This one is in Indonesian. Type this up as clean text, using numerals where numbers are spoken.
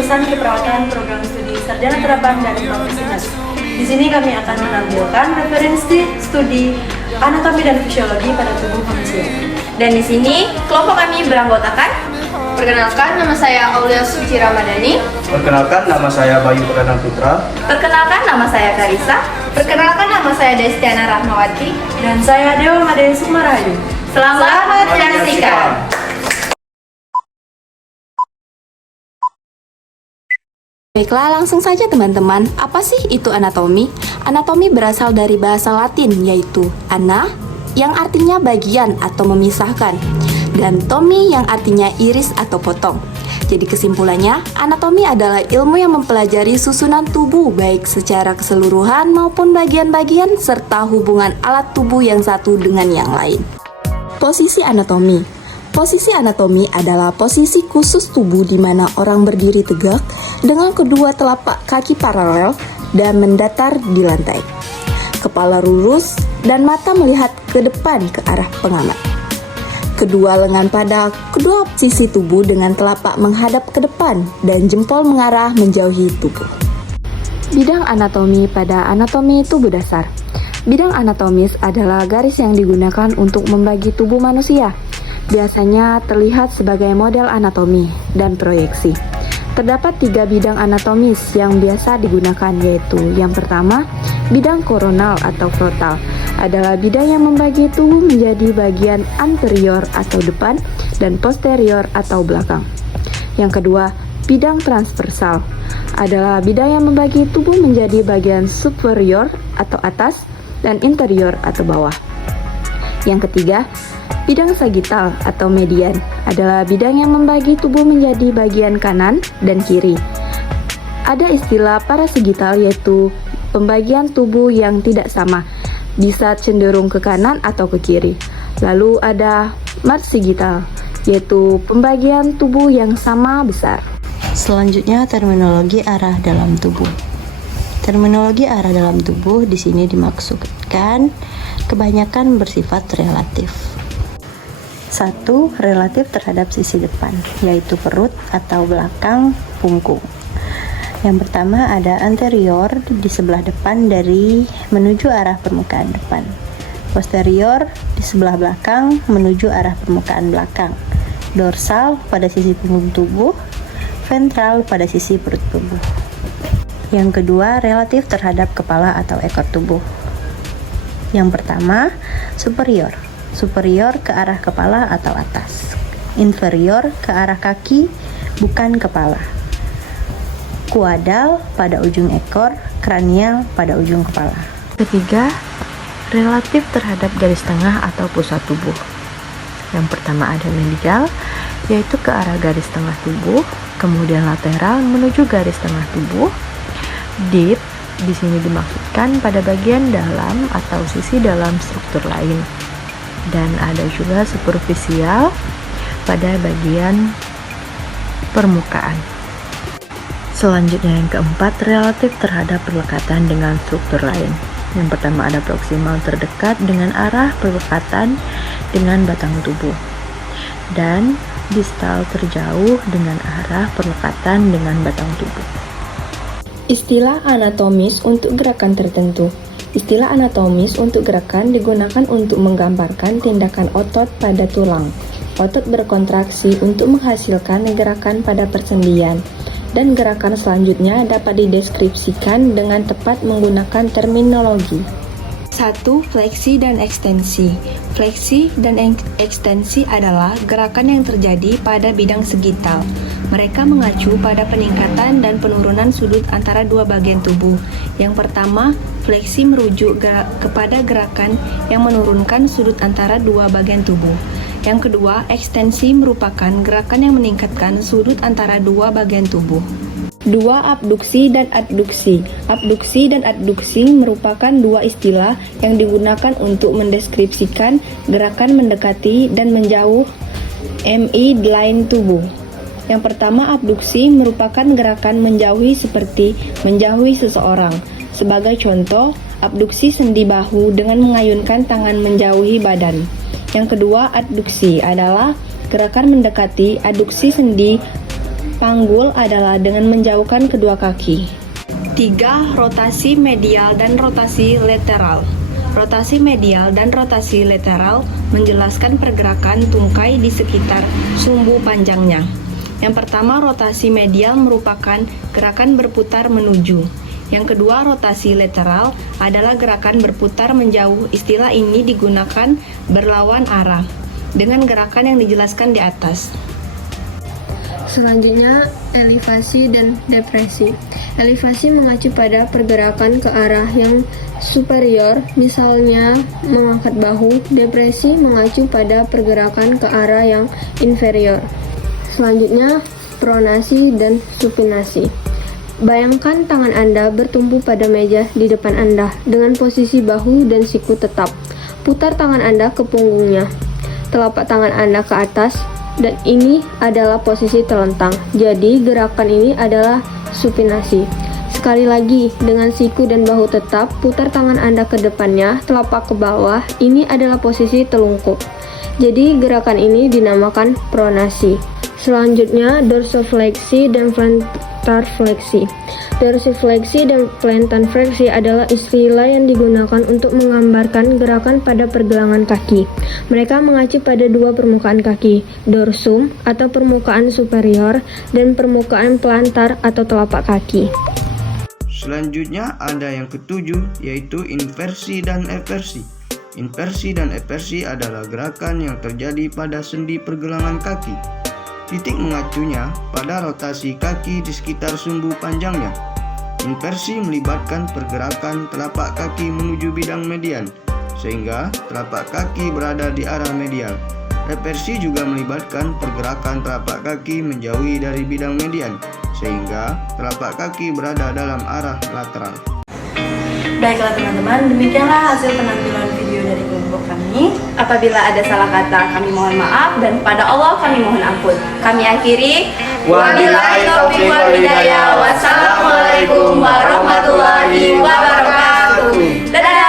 jurusan Keperawatan Program Studi Sarjana Terbang dan Profesional. Di sini kami akan menampilkan referensi studi anatomi dan fisiologi pada tubuh manusia. Dan di sini kelompok kami beranggotakan. Perkenalkan, nama saya Aulia Suci Ramadhani. Perkenalkan, nama saya Bayu Pradana Putra. Perkenalkan, nama saya Karisa. Perkenalkan, nama saya Destiana Rahmawati. Dan saya Dewa Made Sumarayu. Selamat menyaksikan. Baiklah, langsung saja teman-teman. Apa sih itu anatomi? Anatomi berasal dari bahasa Latin, yaitu ana, yang artinya bagian atau memisahkan, dan tomi yang artinya iris atau potong. Jadi kesimpulannya, anatomi adalah ilmu yang mempelajari susunan tubuh baik secara keseluruhan maupun bagian-bagian serta hubungan alat tubuh yang satu dengan yang lain. Posisi anatomi. Posisi anatomi adalah posisi khusus tubuh di mana orang berdiri tegak dengan kedua telapak kaki paralel dan mendatar di lantai. Kepala lurus dan mata melihat ke depan ke arah pengamat. Kedua lengan pada kedua sisi tubuh dengan telapak menghadap ke depan dan jempol mengarah menjauhi tubuh. Bidang anatomi pada anatomi tubuh dasar. Bidang anatomis adalah garis yang digunakan untuk membagi tubuh manusia. Biasanya terlihat sebagai model anatomi dan proyeksi. Terdapat 3 bidang anatomis yang biasa digunakan, yaitu yang pertama, bidang koronal atau frontal adalah bidang yang membagi tubuh menjadi bagian anterior atau depan dan posterior atau belakang. Yang kedua, bidang transversal adalah bidang yang membagi tubuh menjadi bagian superior atau atas dan interior atau bawah. Yang ketiga, bidang sagittal atau median adalah bidang yang membagi tubuh menjadi bagian kanan dan kiri. Ada istilah parasagittal, yaitu pembagian tubuh yang tidak sama, bisa cenderung ke kanan atau ke kiri. Lalu ada marsagittal, yaitu pembagian tubuh yang sama besar. Selanjutnya, terminologi arah dalam tubuh. Terminologi arah dalam tubuh di sini dimaksudkan kebanyakan bersifat relatif. 1. Relatif terhadap sisi depan, yaitu perut atau belakang punggung. Yang pertama ada anterior di sebelah depan dari menuju arah permukaan depan. Posterior di sebelah belakang menuju arah permukaan belakang. Dorsal pada sisi punggung tubuh, ventral pada sisi perut tubuh. Yang kedua, relatif terhadap kepala atau ekor tubuh. Yang pertama, superior. Superior ke arah kepala atau atas. Inferior ke arah kaki, bukan kepala. Kuadal pada ujung ekor, kranial pada ujung kepala. Ketiga, relatif terhadap garis tengah atau pusat tubuh. Yang pertama ada medial, yaitu ke arah garis tengah tubuh, kemudian lateral menuju garis tengah tubuh. Deep di sini dimaksudkan pada bagian dalam atau sisi dalam struktur lain. Dan ada juga superficial pada bagian permukaan. Selanjutnya yang keempat, relatif terhadap perlekatan dengan struktur lain. Yang pertama ada proksimal terdekat dengan arah perlekatan dengan batang tubuh. Dan distal terjauh dengan arah perlekatan dengan batang tubuh. Istilah anatomis untuk gerakan tertentu. Istilah anatomis untuk gerakan digunakan untuk menggambarkan tindakan otot pada tulang. Otot berkontraksi untuk menghasilkan gerakan pada persendian. Dan gerakan selanjutnya dapat dideskripsikan dengan tepat menggunakan terminologi. 1. Fleksi dan ekstensi. Fleksi dan ekstensi adalah gerakan yang terjadi pada bidang sagittal. Mereka mengacu pada peningkatan dan penurunan sudut antara dua bagian tubuh. Yang pertama, fleksi merujuk kepada gerakan yang menurunkan sudut antara dua bagian tubuh. Yang kedua, ekstensi merupakan gerakan yang meningkatkan sudut antara dua bagian tubuh. 2. Abduksi dan adduksi. Abduksi dan adduksi merupakan dua istilah yang digunakan untuk mendeskripsikan gerakan mendekati dan menjauh MI di lain tubuh. Yang pertama, abduksi merupakan gerakan menjauhi seperti menjauhi seseorang. Sebagai contoh, abduksi sendi bahu dengan mengayunkan tangan menjauhi badan. Yang kedua, adduksi adalah gerakan mendekati. Adduksi sendi Panggul adalah dengan menjauhkan kedua kaki. 3. Rotasi medial dan rotasi lateral. Rotasi medial dan rotasi lateral menjelaskan pergerakan tungkai di sekitar sumbu panjangnya. Yang pertama, rotasi medial merupakan gerakan berputar menuju. Yang kedua, rotasi lateral adalah gerakan berputar menjauh. Istilah ini digunakan berlawan arah dengan gerakan yang dijelaskan di atas. Selanjutnya, elevasi dan depresi. Elevasi mengacu pada pergerakan ke arah yang superior, misalnya mengangkat bahu. Depresi mengacu pada pergerakan ke arah yang inferior. Selanjutnya, pronasi dan supinasi. Bayangkan tangan Anda bertumpu pada meja di depan Anda dengan posisi bahu dan siku tetap. Putar tangan Anda ke punggungnya. Telapak tangan Anda ke atas, dan ini adalah posisi telentang. Jadi gerakan ini adalah supinasi. Sekali lagi, dengan siku dan bahu tetap, putar tangan Anda ke depannya, telapak ke bawah. Ini adalah posisi telungkup. Jadi gerakan ini dinamakan pronasi. Selanjutnya, dorsifleksi dan plantar fleksi. Dorsifleksi dan plantar fleksi adalah istilah yang digunakan untuk menggambarkan gerakan pada pergelangan kaki. Mereka mengacu pada dua permukaan kaki, dorsum atau permukaan superior dan permukaan plantar atau telapak kaki. Selanjutnya ada yang ketujuh, yaitu inversi dan eversi. Inversi dan eversi adalah gerakan yang terjadi pada sendi pergelangan kaki. Titik mengacunya pada rotasi kaki di sekitar sumbu panjangnya. Inversi melibatkan pergerakan telapak kaki menuju bidang median, sehingga telapak kaki berada di arah medial. Reversi juga melibatkan pergerakan telapak kaki menjauhi dari bidang median, sehingga telapak kaki berada dalam arah lateral. Baiklah teman-teman, demikianlah hasil penampilan video dari kelompok kami. Apabila ada salah kata, kami mohon maaf, dan pada Allah kami mohon ampun. Kami akhiri. Wabillahi taufiq wal hidayah. Wassalamualaikum warahmatullahi wabarakatuh. Dadah.